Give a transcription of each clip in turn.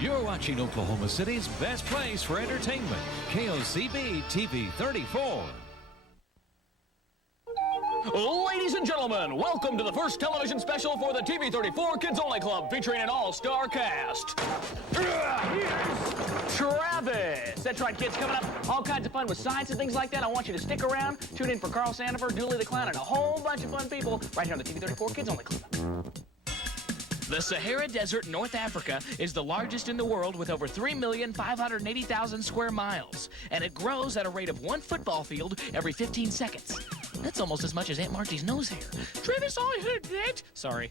You're watching Oklahoma City's best place for entertainment, KOCB TV34. Ladies and gentlemen, welcome to the first television special for the TV34 Kids Only Club, featuring an all-star cast. Here's Travis. That's right, kids, coming up, all kinds of fun with science and things like that. I want you to stick around, tune in for Carl Sandifer, Dooley the Clown, and a whole bunch of fun people right here on the TV34 Kids Only Club. The Sahara Desert in North Africa is the largest in the world with over 3,580,000 square miles, and it grows at a rate of 1 football field every 15 seconds. That's almost as much as Aunt Marty's nose hair. Travis, I heard that. Sorry.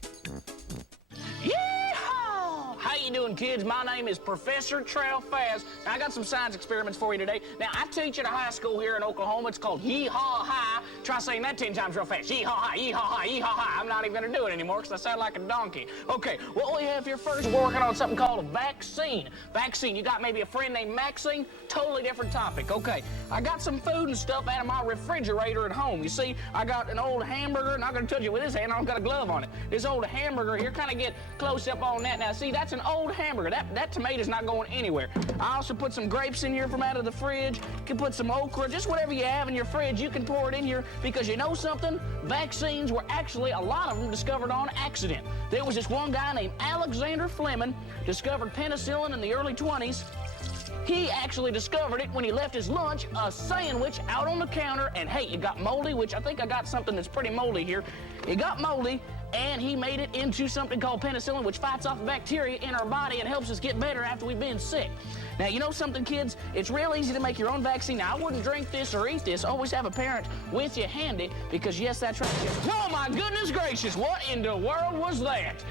Yeehaw! How you doing, kids? My name is Professor Trailfaz. Now, I got some science experiments for you today. Now, I teach at a high school here in Oklahoma. It's called Yeehaw High. Try saying that 10 times real fast. Yeehaw High, Yeehaw High, Yeehaw High. I'm not even going to do it anymore because I sound like a donkey. Okay, what we have here first, we're working on something called a vaccine. Vaccine. You got maybe a friend named Maxine? Totally different topic. Okay, I got some food and stuff out of my refrigerator at home. You see, I got an old hamburger, and I'm going to touch it with this hand. I don't got a glove on it. This old hamburger here, kind of get close up on that. Now, see, that's an old hamburger. That tomato's not going anywhere. I also put some grapes in here from out of the fridge. You can put some okra, just whatever you have in your fridge, you can pour it in here, because you know something? Vaccines were actually, a lot of them, discovered on accident. There was this one guy named Alexander Fleming, discovered penicillin in the early 20s. He actually discovered it when he left his lunch, a sandwich out on the counter, and hey, it got moldy, which I think I got something that's pretty moldy here. It got moldy, and he made it into something called penicillin, which fights off the bacteria in our body and helps us get better after we've been sick. Now, you know something, kids? It's real easy to make your own vaccine. Now, I wouldn't drink this or eat this. Always have a parent with you handy, because yes, that's right. Oh, my goodness gracious, what in the world was that?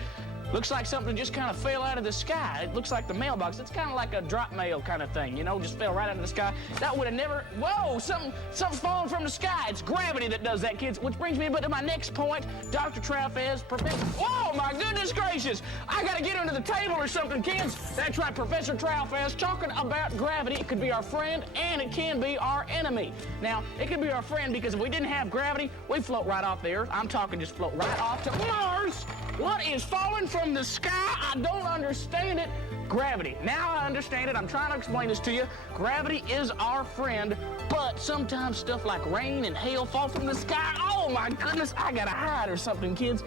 Looks like something just kind of fell out of the sky. It looks like the mailbox. It's kind of like a drop mail kind of thing, you know, just fell right out of the sky. That would have never, whoa, something's falling from the sky. It's gravity that does that, kids. Which brings me to my next point. Dr. Trailfaz, Professor, whoa, my goodness gracious. I got to get under the table or something, kids. That's right, Professor Trailfaz, talking about gravity. It could be our friend, and it can be our enemy. Now, it could be our friend because if we didn't have gravity, we'd float right off the Earth. I'm talking just float right off to Mars. What is falling from the sky? I don't understand it. Gravity. Now I understand it. I'm trying to explain this to you. Gravity is our friend, but sometimes stuff like rain and hail fall from the sky. Oh my goodness, I gotta hide or something, kids.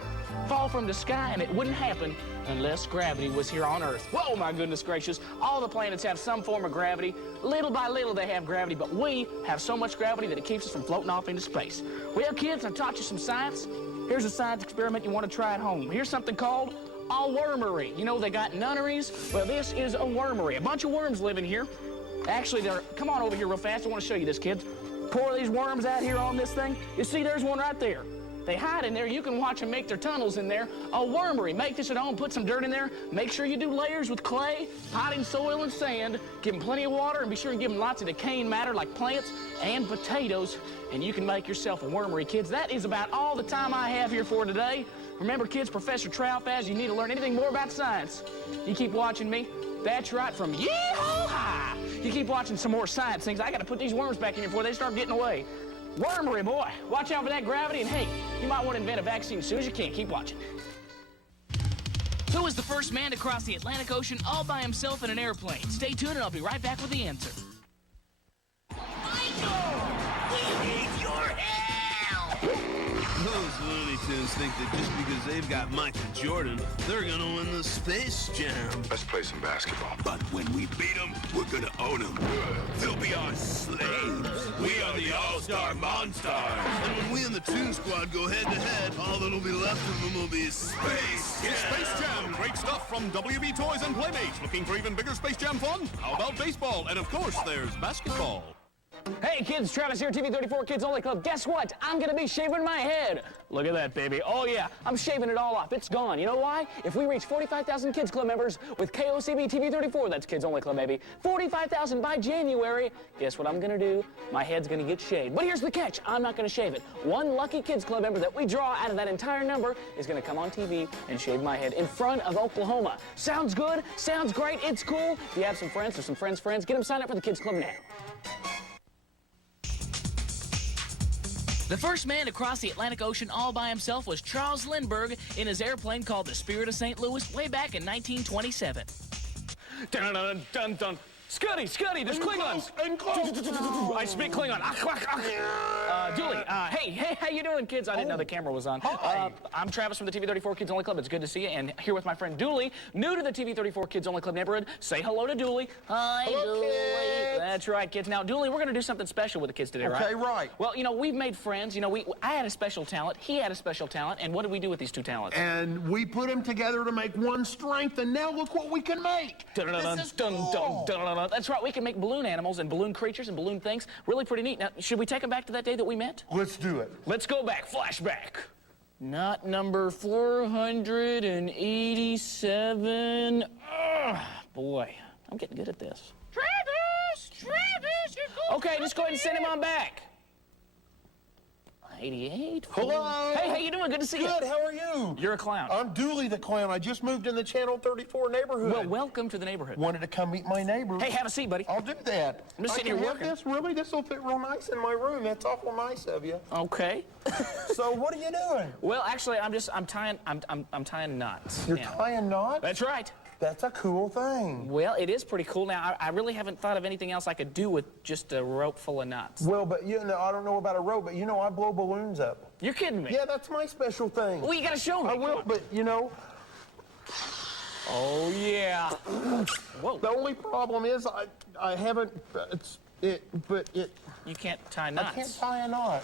Fall from the sky, and it wouldn't happen unless gravity was here on Earth. Whoa, my goodness gracious. All the planets have some form of gravity. Little by little they have gravity, but we have so much gravity that it keeps us from floating off into space. Well, kids, I taught you some science. Here's a science experiment you want to try at home. Here's something called a wormery. You know, they got nunneries. Well, this is a wormery. A bunch of worms live in here. Actually, come on over here real fast. I want to show you this, kids. Pour these worms out here on this thing. You see, there's one right there. They hide in there. You can watch them make their tunnels in there. A wormery. Make this at home. Put some dirt in there. Make sure you do layers with clay, potting soil, and sand. Give them plenty of water, and be sure and give them lots of decaying matter like plants and potatoes, and you can make yourself a wormery, kids. That is about all the time I have here for today. Remember, kids, Professor Trailfaz, you need to learn anything more about science, you keep watching me. That's right, from Yeehaw High. You keep watching some more science things. I got to put these worms back in here before they start getting away. Wormery, boy. Watch out for that gravity, and hey, you might want to invent a vaccine as soon as you can. Keep watching. Who was the first man to cross the Atlantic Ocean all by himself in an airplane? Stay tuned, and I'll be right back with the answer. Michael! We need your help! Those Looney Tunes think that just because they've got Michael Jordan, they're gonna win the Space Jam. Let's play some basketball. But when we beat them, we're gonna own them. They'll be our slaves. We are the All-Star Monstars. And when we and the Toon Squad go head-to-head, all that'll be left of them will be Space Jam. It's Space Jam. Great stuff from WB Toys and Playmates. Looking for even bigger Space Jam fun? How about baseball? And of course, there's basketball. Hey kids, Travis here, TV34 Kids Only Club. Guess what? I'm gonna be shaving my head. Look at that, baby. Oh yeah, I'm shaving it all off. It's gone. You know why? If we reach 45,000 Kids Club members with KOCB TV34, that's Kids Only Club, baby, 45,000 by January, guess what I'm gonna do? My head's gonna get shaved. But here's the catch. I'm not gonna shave it. One lucky Kids Club member that we draw out of that entire number is gonna come on TV and shave my head in front of Oklahoma. Sounds good? Sounds great? It's cool? If you have some friends or some friends' friends, get them signed up for the Kids Club now. The first man to cross the Atlantic Ocean all by himself was Charles Lindbergh in his airplane called the Spirit of St. Louis way back in 1927. Dun dun dun dun. Scuddy, there's Klingons. I speak Klingon. Dooley, hey, how you doing, kids? I didn't know the camera was on. I'm Travis from the TV34 Kids Only Club. It's good to see you. And here with my friend Dooley, new to the TV34 Kids Only Club neighborhood. Say hello to Dooley. Hi, hello, Dooley. Kids. That's right, kids. Now, Dooley, we're going to do something special with the kids today, right? Okay, right. Well, you know, we've made friends. You know, I had a special talent. He had a special talent. And what did we do with these two talents? And we put them together to make one strength, and now look what we can make. This is cool. That's right. We can make balloon animals and balloon creatures and balloon things. Really pretty neat. Now, should we take them back to that day that we met? Let's do it. Let's go back. Flashback. Not number 487. Boy, I'm getting good at this. Travis, you're good. Okay, just go ahead and send him on back. 88. Hello. Hey, how you doing? Good to see you. Good. How are you? You're a clown. I'm Dooley the clown. I just moved in the Channel 34 neighborhood. Well, welcome to the neighborhood. Wanted to come meet my neighbors. Hey, have a seat, buddy. I'll do that. I'm just sitting here working. This really? This will fit real nice in my room. That's awful nice of you. Okay. So what are you doing? Well, actually, I'm tying knots. You're tying knots? That's right. That's a cool thing. Well, it is pretty cool. Now, I really haven't thought of anything else I could do with just a rope full of knots. Well, but you know, I don't know about a rope, but you know, I blow balloons up. You're kidding me. Yeah, that's my special thing. Well, you gotta show me. I will, but you know. Oh, yeah. Whoa. The only problem is I haven't, you can't tie knots. I can't tie a knot.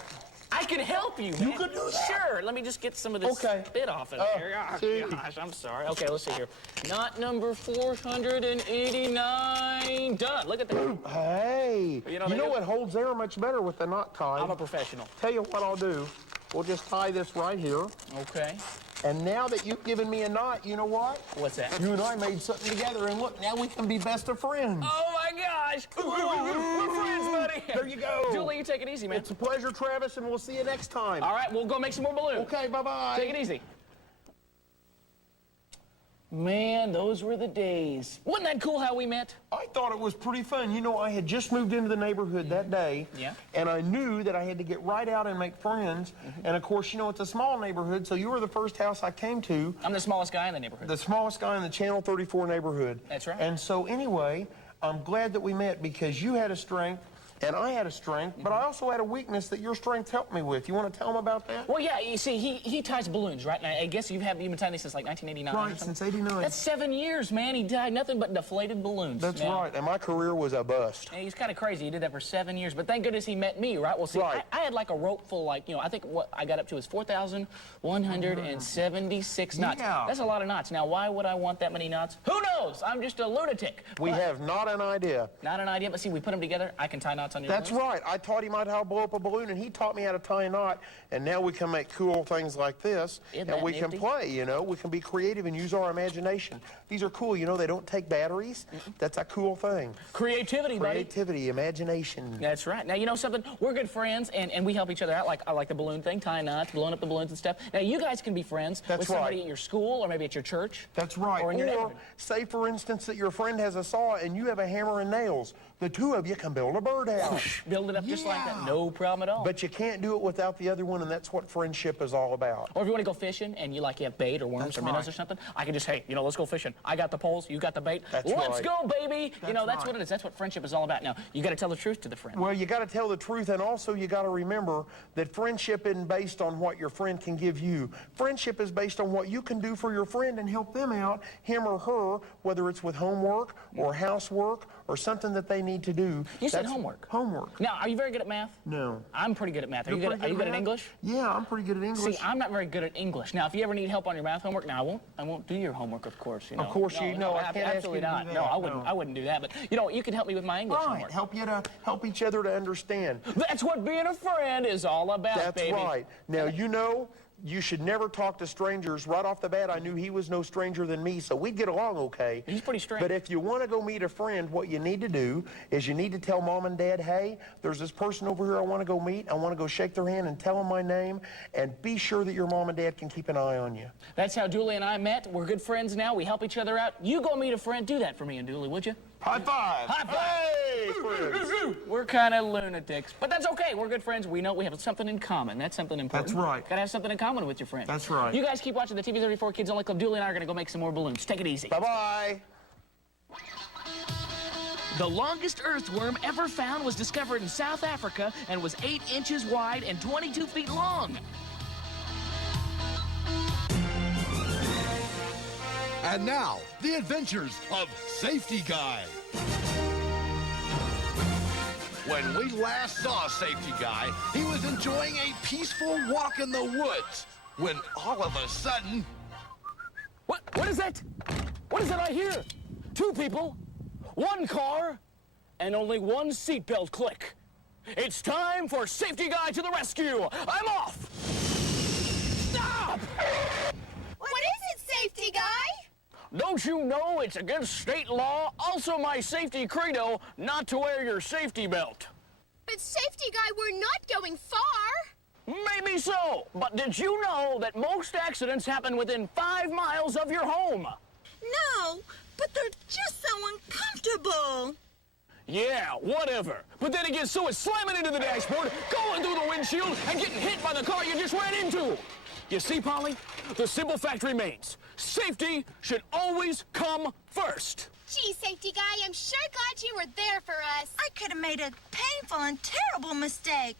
I can help you, man. You could do that. Sure. Let me just get some of this spit off of there. Oh, gosh, I'm sorry. Okay, let's see here. Knot number 489. Done. Look at that. Hey. You know what holds air much better with the knot tied? I'm a professional. Tell you what I'll do. We'll just tie this right here. Okay. And now that you've given me a knot, you know what? What's that? You and I made something together, and look, now we can be best of friends. Oh, my gosh. We're friends, buddy. There you go. Julie, you take it easy, man. It's a pleasure, Travis, and we'll see you next time. All right, we'll go make some more balloons. Okay, bye-bye. Take it easy. Man, those were the days. Wasn't that cool how we met? I thought it was pretty fun. You know, I had just moved into the neighborhood that day. Yeah. And I knew that I had to get right out and make friends. And, of course, you know, it's a small neighborhood, so you were the first house I came to. I'm the smallest guy in the neighborhood. The smallest guy in the Channel 34 neighborhood. That's right. And so, anyway, I'm glad that we met because you had a strength. And I had a strength, but I also had a weakness that your strength helped me with. You want to tell them about that? Well, yeah, you see, he ties balloons, right? And I guess you've been tying these since like 1989. Right, since 89. That's 7 years, man. He tied nothing but deflated balloons. That's right, and my career was a bust. Yeah, he's kind of crazy. He did that for 7 years, but thank goodness he met me, right? Well, see, I had like a rope full, like, you know, I think what I got up to is 4,176 knots. Yeah. That's a lot of knots. Now, why would I want that many knots? Who knows? I'm just a lunatic. We have not an idea. Not an idea, but see, we put them together. I can tie knots on your That's balloons. right. I taught him how to blow up a balloon, and he taught me how to tie a knot, and now we can make cool things like this, and we can play, you know. We can be creative and use our imagination. These are cool, you know. They don't take batteries. That's a cool thing. Creativity, buddy. Creativity, imagination. That's right. Now, you know something? We're good friends, and we help each other out. Like, I like the balloon thing, tying knots, blowing up the balloons and stuff. Now, you guys can be friends with somebody at your school or maybe at your church. That's right. Or in your neighborhood. Say, for instance, that your friend has a saw and you have a hammer and nails. The two of you can build a birdhouse. Build it up just like that. No problem at all. But you can't do it without the other one, and that's what friendship is all about. Or if you want to go fishing and you have bait or worms or minnows or something, I can just, hey, you know, let's go fishing. I got the poles, you got the bait. Let's go, baby. You know, that's what it is. That's what friendship is all about. Now, you got to tell the truth to the friend. Well, you got to tell the truth, and also you got to remember that friendship isn't based on what your friend can give you. Friendship is based on what you can do for your friend and help them out, him or her, whether it's with homework or housework or something that they need to do. You said homework. Homework. Now, are you very good at math? No. I'm pretty good at math. Are you good at English? Yeah, I'm pretty good at English. See, I'm not very good at English. Now, if you ever need help on your math homework, now I won't do your homework, of course. You know. Of course, I can't absolutely ask you to not. do that. No, I wouldn't do that. But you know, you can help me with my English homework. Help each other to understand. That's what being a friend is all about, baby. That's right. Now, you know, you should never talk to strangers. Right off the bat, I knew he was no stranger than me, so we'd get along okay. He's pretty strange. But if you want to go meet a friend, what you need to do is you need to tell Mom and Dad, hey, there's this person over here I want to go meet. I want to go shake their hand and tell them my name, and be sure that your Mom and Dad can keep an eye on you. That's how Dooley and I met. We're good friends now. We help each other out. You go meet a friend. Do that for me and Dooley, would you? High five. High five. Hey, friends. We're kind of lunatics, but that's okay. We're good friends. We know we have something in common. That's something important. That's right. Gotta have something in common with your friend. That's right. You guys keep watching the TV34 Kids Only Club. Dooley and I are gonna go make some more balloons. Take it easy. Bye-bye. The longest earthworm ever found was discovered in South Africa and was 8 inches wide and 22 feet long. And now, the adventures of Safety Guy. When we last saw Safety Guy, he was enjoying a peaceful walk in the woods, when all of a sudden... What is that? What is that I hear? 2 people, 1 car, and only 1 seatbelt click. It's time for Safety Guy to the rescue. I'm off! Stop! What is it, Safety Guy? Don't you know it's against state law, also my safety credo, not to wear your safety belt? But Safety Guy, we're not going far. Maybe so, but did you know that most accidents happen within 5 miles of your home? No, but they're just so uncomfortable. Yeah, whatever. But then again, so is slamming into the dashboard, going through the windshield, and getting hit by the car you just ran into. You see, Polly, the simple fact remains. Safety should always come first. Gee, Safety Guy, I'm sure glad you were there for us. I could have made a painful and terrible mistake.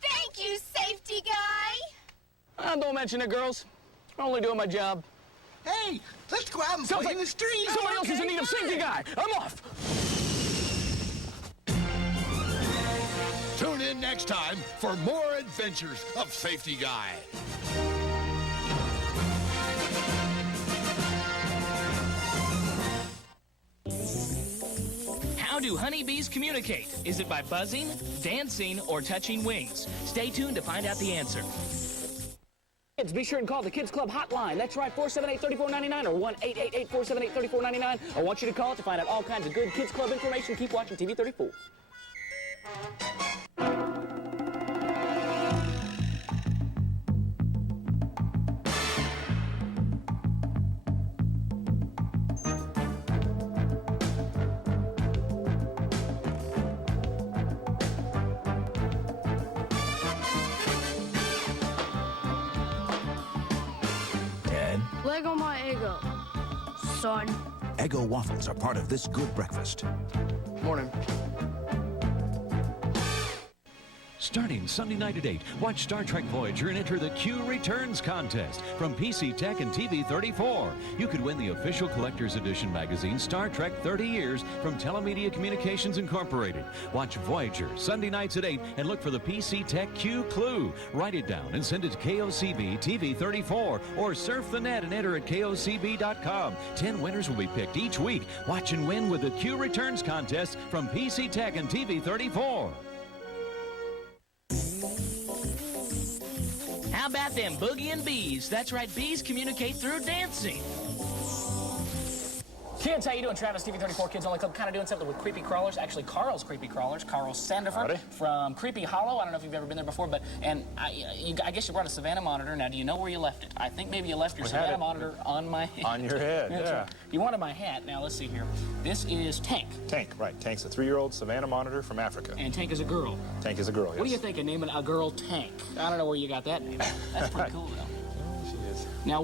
Thank you, Safety Guy. Don't mention it, girls. I'm only doing my job. Hey, let's go out and play in the street. Somebody else is in need of Safety Guy. I'm off. Tune in next time for more adventures of Safety Guy. How do honeybees communicate? Is it by buzzing, dancing, or touching wings? Stay tuned to find out the answer. Kids, be sure and call the Kids Club hotline. That's right, 478-3499 or 1-888-478-3499. I want you to call it to find out all kinds of good Kids Club information. Keep watching TV 34. Lego my Eggo, son. Eggo waffles are part of this good breakfast. Morning. Starting Sunday night at 8, watch Star Trek Voyager and enter the Q Returns contest from PC Tech and TV 34. You could win the official collector's edition magazine Star Trek 30 Years from Telemedia Communications Incorporated. Watch Voyager Sunday nights at 8 and look for the PC Tech Q Clue. Write it down and send it to KOCB TV 34 or surf the net and enter at KOCB.com. 10 winners will be picked each week. Watch and win with the Q Returns contest from PC Tech and TV 34. How about them boogieing bees? That's right, bees communicate through dancing. Kids, how you doing? Travis, TV 34 Kids Only Club, kind of doing something with creepy crawlers. Actually, Carl's creepy crawlers. Carl Sandifer from Creepy Hollow. I don't know if you've ever been there before, but I guess you brought a Savannah monitor. Now, do you know where you left it? I think maybe you left your Savannah monitor on my head. On your head, yeah. Right. You wanted my hat. Now, let's see here. This is Tank. Tank, right. Tank's a 3-year-old Savannah monitor from Africa. And Tank is a girl. Tank is a girl, yes. What do you think of naming a girl Tank? I don't know where you got that name. That's pretty cool, though. Now,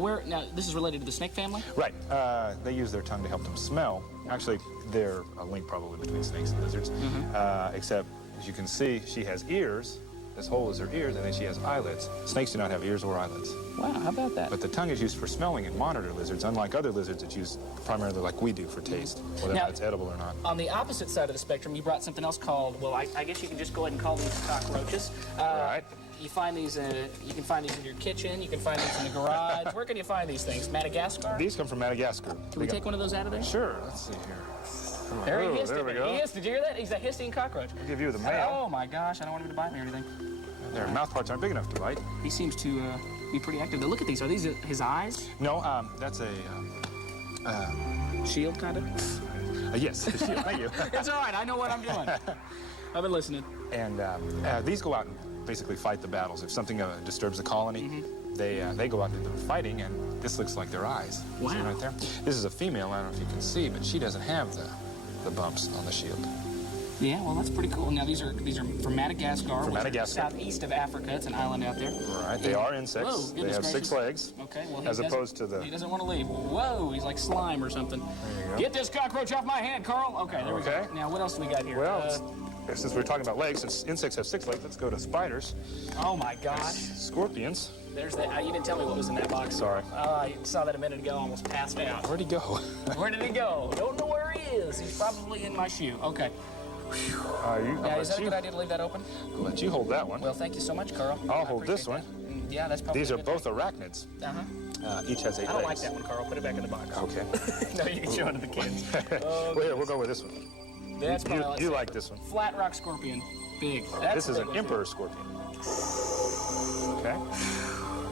this is related to the snake family? Right. They use their tongue to help them smell. Actually, they're a link probably between snakes and lizards. Except, as you can see, she has ears. This hole is her ears, and then she has eyelids. Snakes do not have ears or eyelids. Wow, how about that? But the tongue is used for smelling in monitor lizards. Unlike other lizards, it's used primarily like we do for taste, whether or not it's edible or not. On the opposite side of the spectrum, you brought something else called, well, I guess you can just go ahead and call these cockroaches. Right. You find these, you can find these in your kitchen, you can find these in the garage. Where can you find these things? Madagascar? These come from Madagascar. Can we take one of those out of there? Sure, let's see here. There he hissed. There we go. He hissed. Did you hear that? He's a hissing cockroach. I'll give you the male. Oh my gosh, I don't want him to bite me or anything. Their mouth parts aren't big enough to bite. He seems to be pretty active. Now, look at these. Are these his eyes? No, that's a... shield, kind of? Yes, a shield. Thank you. It's all right. I know what I'm doing. I've been listening. And these go out and basically fight the battles. If something disturbs the colony, they go out and do the fighting, and this looks like their eyes. Wow. See right there? This is a female. I don't know if you can see, but she doesn't have the bumps on the shield. Yeah, well, that's pretty cool. Now, these are from Madagascar. From Madagascar. Southeast of Africa. It's an island out there. Right, they are insects. Whoa, they have gracious. 6 legs. Okay, well, as opposed to the... He doesn't want to leave. Whoa, he's like slime or something. There you go. Get this cockroach off my hand, Carl. Okay, there we go. Now, what else do we got here? Well, since we're talking about legs, since insects have 6 legs, let's go to spiders. Oh, my gosh. Scorpions. There's that. You didn't tell me what was in that box. Sorry. I saw that a minute ago, almost passed out. Where'd he go? Where did he go? Don't know where he is. He's probably in my shoe. Okay. Now, is that a good idea to leave that open? I'll let you hold that one. Well, thank you so much, Carl. I'll hold this one. Yeah, that's probably These are both arachnids. Each has 8 legs. I don't like that one, Carl. Put it back in the box. Okay. No, you can show it to the kids. Well, here, we'll go with this one. That's probably you like this one. Flat rock scorpion. Big. This is an emperor scorpion. Okay.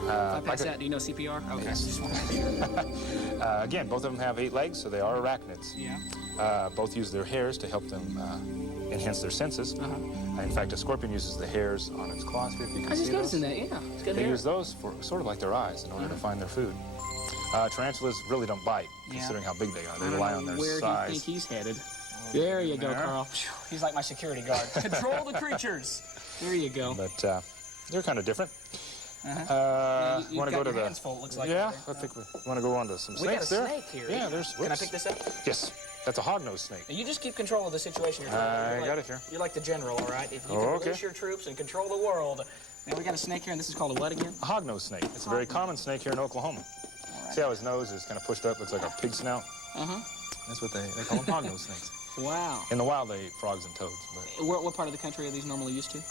If I pass that, do you know CPR? Okay. Yes. Again, both of them have 8 legs, so they are arachnids. Yeah. Both use their hairs to help them enhance their senses. In fact, a scorpion uses the hairs on its claws here, if you can see those. I just noticed in that, yeah. It's got They hair. use those for sort of like their eyes in order to find their food. Tarantulas really don't bite, considering how big they are. They rely on their size. Where do you think he's headed? There you go, Carl. He's like my security guard. Control the creatures. There you go. But they're kind of different. You want to go to the hands full, it looks like. Yeah, I think we want to go on to some snakes there. We got a snake here. Yeah, there's. Can I pick this up? Yes, that's a hognose snake. Now, you just keep control of the situation. I got it here. You're like the general, all right? If you can release your troops and control the world. Now we got a snake here, and this is called a what again? A hognose snake. It's a very common snake here in Oklahoma. Right. See how his nose is kind of pushed up? Looks like a pig snout. That's what they call them, hognose snakes. Wow. In the wild, they eat frogs and toads. But... What part of the country are these normally used to?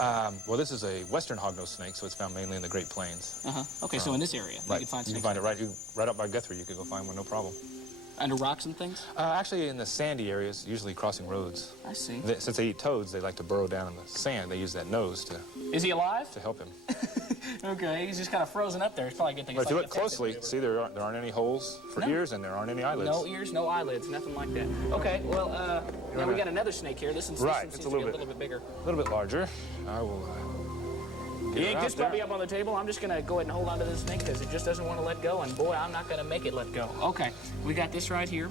Well, this is a western hognose snake, so it's found mainly in the Great Plains. Okay, so in this area, right. you can find snakes. You can find it right up by Guthrie. You could go find one, no problem. Under rocks and things? Actually, in the sandy areas, usually crossing roads. I see. Since they eat toads, they like to burrow down in the sand. They use that nose to... Is he alive? To help him. Okay, he's just kind of frozen up there. It's probably a good thing. Well, if you look closely, see there aren't any holes for ears and there aren't any eyelids. No ears, no eyelids, nothing like that. Okay, well, now we got another snake here. This one seems to be a little bit bigger. A little bit larger. I will... Yank this puppy up on the table. I'm just going to go ahead and hold on to this snake because it just doesn't want to let go, and boy, I'm not going to make it let go. Okay, we got this right here.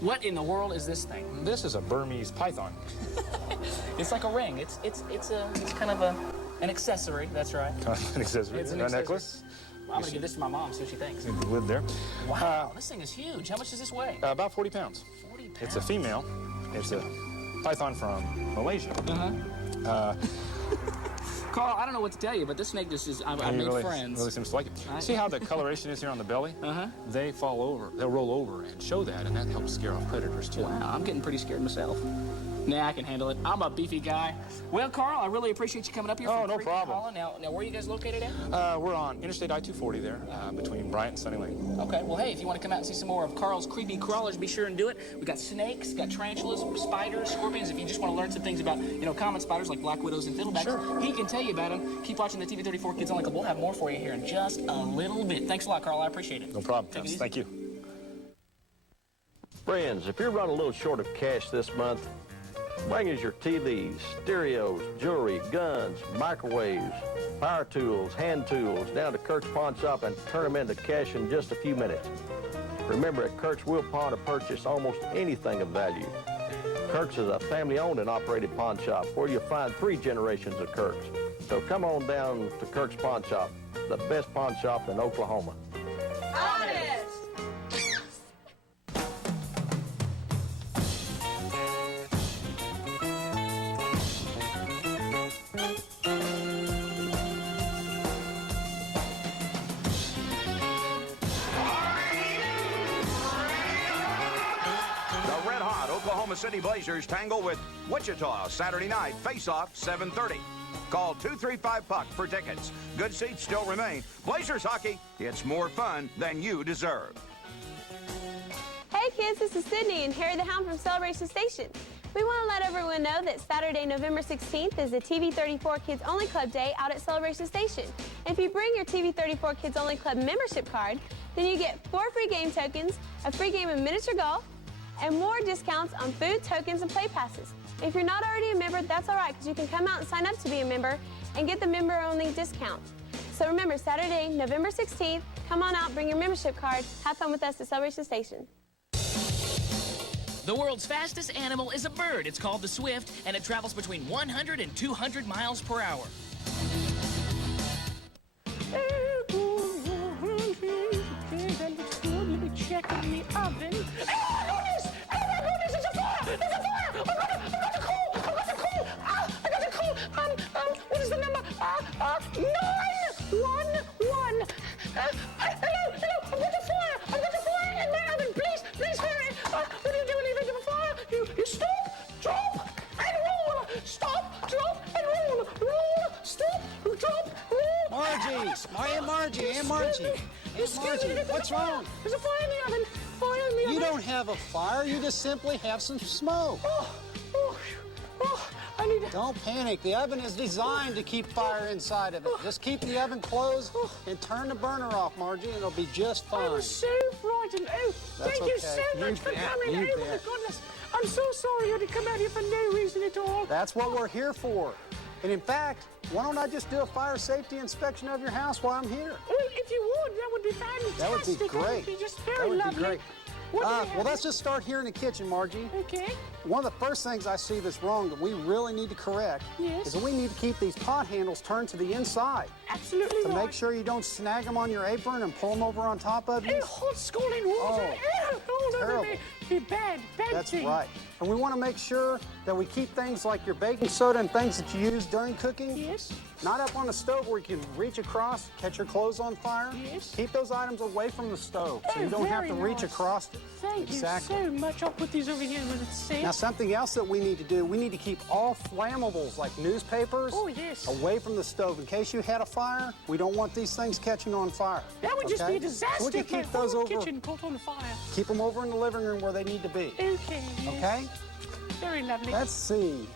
What in the world is this thing? This is a Burmese python. It's like a ring. It's kind of an accessory. That's right. An accessory. It's a necklace. I'm going to give this to my mom, see what she thinks. The lid there. Wow, this thing is huge. How much does this weigh? About 40 pounds. 40 pounds? It's a female. It's a python from Malaysia. Carl, I don't know what to tell you, but this snake just is, I made friends. Really seems to like it. See how the coloration is here on the belly? They fall over, they'll roll over and show that, and that helps scare off predators too. Wow, I'm getting pretty scared myself. Nah, I can handle it. I'm a beefy guy. Well, Carl, I really appreciate you coming up here. Oh, no problem. Now, where are you guys located at? We're on Interstate I-240 there, between Bryant and Sunny Lane. Okay, well, hey, if you want to come out and see some more of Carl's creepy crawlers, be sure and do it. We got snakes, got tarantulas, spiders, scorpions. If you just want to learn some things about, common spiders like black widows and fiddlebacks, he can tell you about them. Keep watching the TV34 Kids Only Club. We'll have more for you here in just a little bit. Thanks a lot, Carl. I appreciate it. No problem. Thank you. Friends, if you're running a little short of cash this month, bring us your TVs, stereos, jewelry, guns, microwaves, power tools, hand tools, down to Kurt's Pawn Shop and turn them into cash in just a few minutes. Remember, at Kurt's, we'll pawn or purchase almost anything of value. Kurt's is a family-owned and operated pawn shop where you'll find 3 generations of Kurt's. So come on down to Kurt's Pawn Shop, the best pawn shop in Oklahoma. Oklahoma City Blazers tangle with Wichita Saturday night face-off 7:30. Call 235-PUCK for tickets. Good seats still remain. Blazers hockey, it's more fun than you deserve. Hey kids, this is Sydney and Harry the Hound from Celebration Station. We want to let everyone know that Saturday, November 16th is the TV34 Kids Only Club Day out at Celebration Station. If you bring your TV34 Kids Only Club membership card, then you get 4 free game tokens, a free game of miniature golf, and more discounts on food, tokens, and play passes. If you're not already a member, that's all right, because you can come out and sign up to be a member and get the member-only discount. So remember, Saturday, November 16th, come on out, bring your membership card, have fun with us at Celebration Station. The world's fastest animal is a bird. It's called the swift, and it travels between 100 and 200 miles per hour. Let me check in the oven. Oh my goodness! Oh my goodness! It's a fire! It's a fire! I got the coal! I got the coal! I got the coal! What is the number? 911. Hello! I've got the fire! I've got the fire in my oven! Please hurry! What do you do when you get a fire? You stop, drop, and roll! Stop, drop, and roll! Roll, stop, drop, roll! Margie, Aunt Margie. What's wrong? There's a fire in the oven. Fire in the oven. You don't have a fire. You just simply have some smoke. I need to... Don't panic. The oven is designed to keep fire inside of it. Just keep the oven closed and turn the burner off, Margie, and it'll be just fine. I'm so frightened. Oh, thank you so much for coming. Oh, my goodness. I'm so sorry you had to come out here for no reason at all. That's what we're here for. And in fact, why don't I just do a fire safety inspection of your house while I'm here? Well, if you would, that would be fantastic. That would be great. That would be just very lovely. That would be great. Well, let's just start here in the kitchen, Margie. Okay. One of the first things I see that's wrong that we really need to correct is that we need to keep these pot handles turned to the inside. Absolutely to make sure you don't snag them on your apron and pull them over on top of you. Hot scalding water. Terrible. Be bad That's thing. right. And we want to make sure that we keep things like your baking soda and things that you use during cooking not up on the stove where you can reach across, catch your clothes on fire. Keep those items away from the stove so you don't have to reach across it. Thank you so much. I'll put these over here with it safe. Now, something else that we need to do, we need to keep all flammables like newspapers away from the stove. In case you had a fire, we don't want these things catching on fire. That would just be a disaster. So we can keep those over. Kitchen caught on fire. Keep them over in the living room where they need to be. Okay. Okay? Very lovely. Let's see.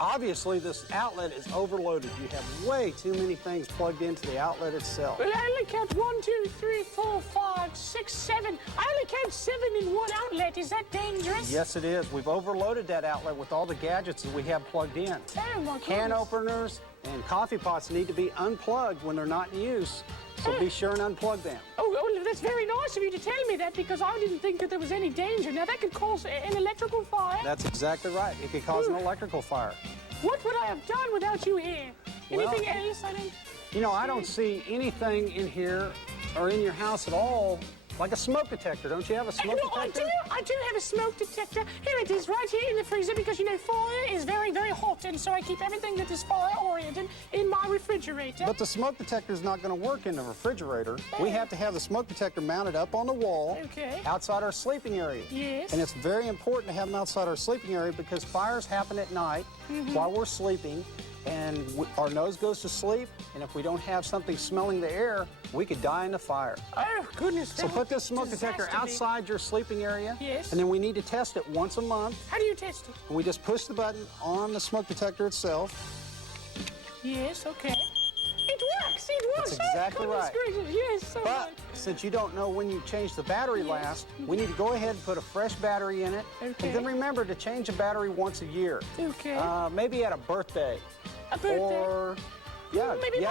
Obviously, this outlet is overloaded. You have way too many things plugged into the outlet itself. Well, I only count 1, 2, 3, 4, 5, 6, 7. I only count 7 in one outlet. Is that dangerous? Yes, it is. We've overloaded that outlet with all the gadgets that we have plugged in. Oh, my goodness. Can openers and coffee pots need to be unplugged when they're not in use. So be sure and unplug them. Oh, that's very nice of you to tell me that because I didn't think that there was any danger. Now, that could cause an electrical fire. That's exactly right. It could cause an electrical fire. What would I have done without you here? Anything else? I don't see anything in here or in your house at all like a smoke detector. Don't you have a smoke detector? I do have a smoke detector. Here it is, right here in the freezer, because, fire is very, very hot, and so I keep everything that is fire-oriented in my refrigerator. But the smoke detector is not going to work in the refrigerator. We have to have the smoke detector mounted up on the wall outside our sleeping area. Yes. And it's very important to have them outside our sleeping area because fires happen at night while we're sleeping. And our nose goes to sleep, and if we don't have something smelling the air, we could die in the fire. Oh, goodness. So put this smoke detector outside your sleeping area. Yes. And then we need to test it once a month. How do you test it? And we just push the button on the smoke detector itself. Yes, okay. It works. That's exactly right. Yes, but since you don't know when you change the battery last, we need to go ahead and put a fresh battery in it. Okay. And then remember to change the battery once a year. Okay. Maybe at a birthday. A birthday? Or,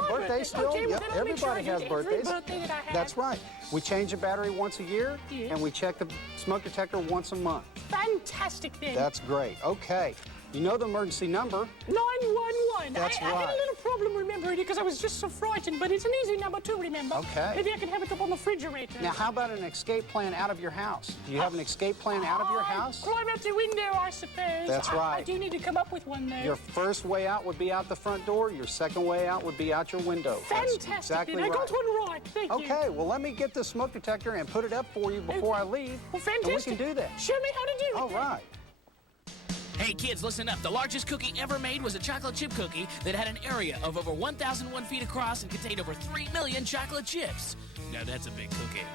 birthday still. Okay, yep, everybody has birthdays. Every birthday that I have. That's right. We change the battery once a year, and we check the smoke detector once a month. Fantastic, then. That's great. Okay. You know the emergency number. 911. That's right. I had a little problem remembering it because I was just so frightened, but it's an easy number to remember. Okay. Maybe I can have it up on the refrigerator. Now, how about an escape plan out of your house? Do you have an escape plan out of your house? Climb out the window, I suppose. That's right. I do need to come up with one, though. Your first way out would be out the front door. Your second way out would be out your window. Fantastic. That's exactly then. right. I got one right. Thank you. Okay, well, let me get the smoke detector and put it up for you before I leave. Well, fantastic. And we can do that. Show me how to do it. All right. Hey kids, listen up. The largest cookie ever made was a chocolate chip cookie that had an area of over 1,001 feet across and contained over 3 million chocolate chips. Now that's a big cookie.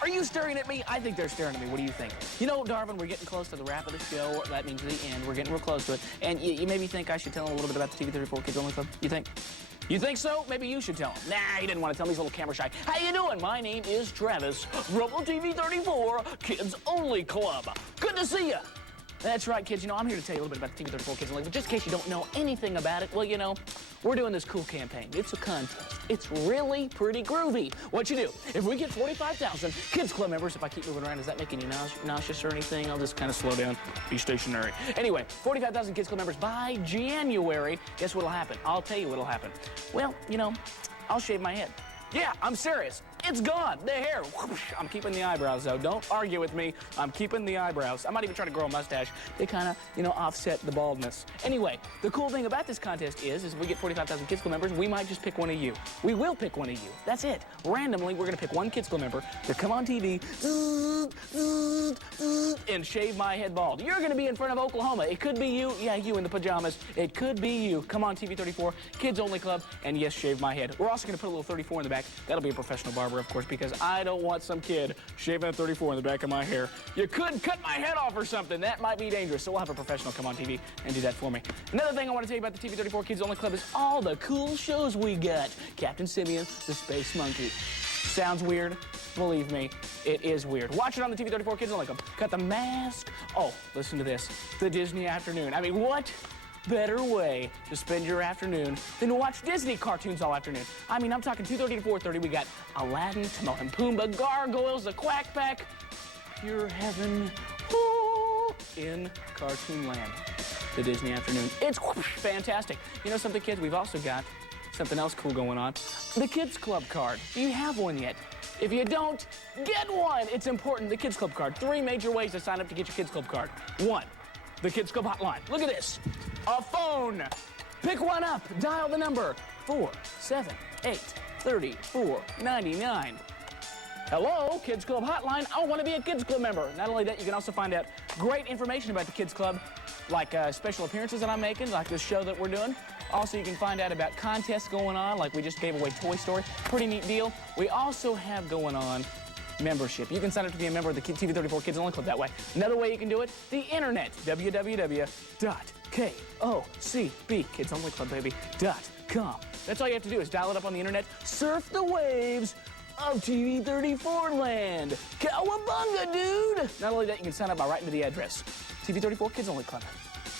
Are you staring at me? I think they're staring at me. What do you think? Darvin, we're getting close to the wrap of the show. That means the end. We're getting real close to it. And you maybe think I should tell them a little bit about the TV34 Kids Only Club? You think? You think so? Maybe you should tell him. Nah, he didn't want to tell me. He's a little camera shy. How you doing? My name is Travis from TV34 Kids Only Club. Good to see you. That's right, kids. You know, I'm here to tell you a little bit about the TV34 Kids Only Club. Just in case you don't know anything about it, well, you know, we're doing this cool campaign. It's a contest. It's really pretty groovy. What you do, if we get 45,000 Kids Club members, if I keep moving around, does that make any nauseous or anything? I'll just kind of slow down, be stationary. Anyway, 45,000 Kids Club members by January, guess what'll happen? I'll tell you what'll happen. Well, you know, I'll shave my head. Yeah, I'm serious. It's gone. The hair. Whoosh. I'm keeping the eyebrows, though. Don't argue with me. I'm keeping the eyebrows. I might even try to grow a mustache. They kind of, you know, offset the baldness. Anyway, the cool thing about this contest is if we get 45,000 Kids Club members, we might just pick one of you. We will pick one of you. That's it. Randomly, we're going to pick one Kids Club member to come on TV and shave my head bald. You're going to be in front of Oklahoma. It could be you. Yeah, you in the pajamas. It could be you. Come on, TV34, Kids Only Club, and yes, shave my head. We're also going to put a little 34 in the back. That'll be a professional barber, of course, because I don't want some kid shaving a 34 in the back of my hair. You could cut my head off or something. That might be dangerous, so we'll have a professional come on TV and do that for me. Another thing I want to tell you about the TV34 Kids Only Club is all the cool shows we got. Captain Simeon, the Space Monkey. Sounds weird? Believe me, it is weird. Watch it on the TV34 Kids Only Club. Got the Mask. Oh, listen to this. The Disney Afternoon. I mean, what better way to spend your afternoon than to watch Disney cartoons all afternoon? I mean, I'm talking 2:30 to 4:30. We got Aladdin, Timon and Pumbaa, Gargoyles, the Quack Pack, pure heaven in cartoon land. The Disney Afternoon. It's fantastic. You know something, kids? We've also got something else cool going on. The Kids Club card. Do you have one yet? If you don't, get one. It's important. The Kids Club card. 3 major ways to sign up to get your Kids Club card. 1, the Kids Club hotline. Look at this. A phone. Pick one up. Dial the number 478-3499. Hello, Kids Club hotline. I want to be a Kids Club member. Not only that, you can also find out great information about the Kids Club, like special appearances that I'm making, like this show that we're doing. Also, you can find out about contests going on, like we just gave away Toy Story. Pretty neat deal. We also have going on membership. You can sign up to be a member of the TV34 Kids Only Club that way. Another way you can do it, the internet, www.KOCB34KidsOnlyClub.com. That's all you have to do is dial it up on the internet, surf the waves of TV34 land. Cowabunga, dude! Not only that, you can sign up by writing to the address, TV34 Kids Only Club.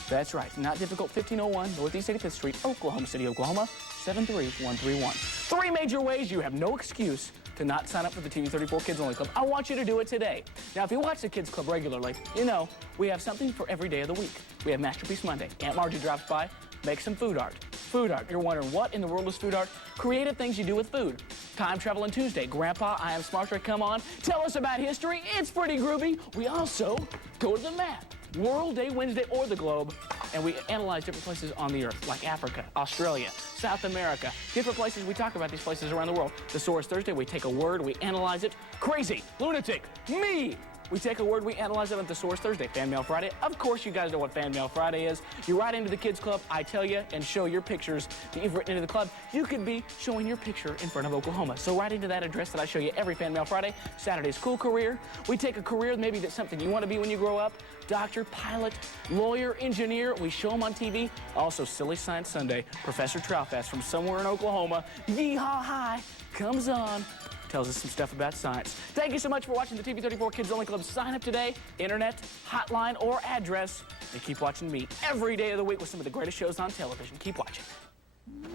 That's right, not difficult, 1501 Northeast 85th Street, Oklahoma City, Oklahoma, 73131. 3 major ways you have no excuse to not sign up for the TV34 Kids Only Club. I want you to do it today. Now, if you watch the Kids Club regularly, you know we have something for every day of the week. We have Masterpiece Monday. Aunt Margie drops by, makes some food art. Food art. You're wondering, what in the world is food art? Creative things you do with food. Time Traveling Tuesday. Grandpa, I Am Smarter, come on. Tell us about history. It's pretty groovy. We also go to the map. World Day Wednesday or the globe, and we analyze different places on the earth, like Africa, Australia, South America, different places. We talk about these places around the world. Thesaurus Thursday, we take a word, we analyze it. Crazy, lunatic, me. We take a word, we analyze it on Thesaurus Thursday. Fan Mail Friday, of course you guys know what Fan Mail Friday is. You write into the Kids Club, I tell you, and show your pictures that you've written into the club. You could be showing your picture in front of Oklahoma. So write into that address that I show you every Fan Mail Friday. Saturday's Cool Career. We take a career, maybe that's something you want to be when you grow up. Doctor, pilot, lawyer, engineer. We show them on TV. Also, Silly Science Sunday. Professor Troutfast from somewhere in Oklahoma, Yeehaw High, comes on, tells us some stuff about science. Thank you so much for watching the TV34 Kids Only Club. Sign up today, internet, hotline, or address, and keep watching me every day of the week with some of the greatest shows on television. Keep watching.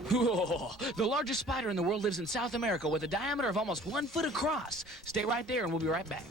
The largest spider in the world lives in South America with a diameter of almost 1 foot across. Stay right there and we'll be right back.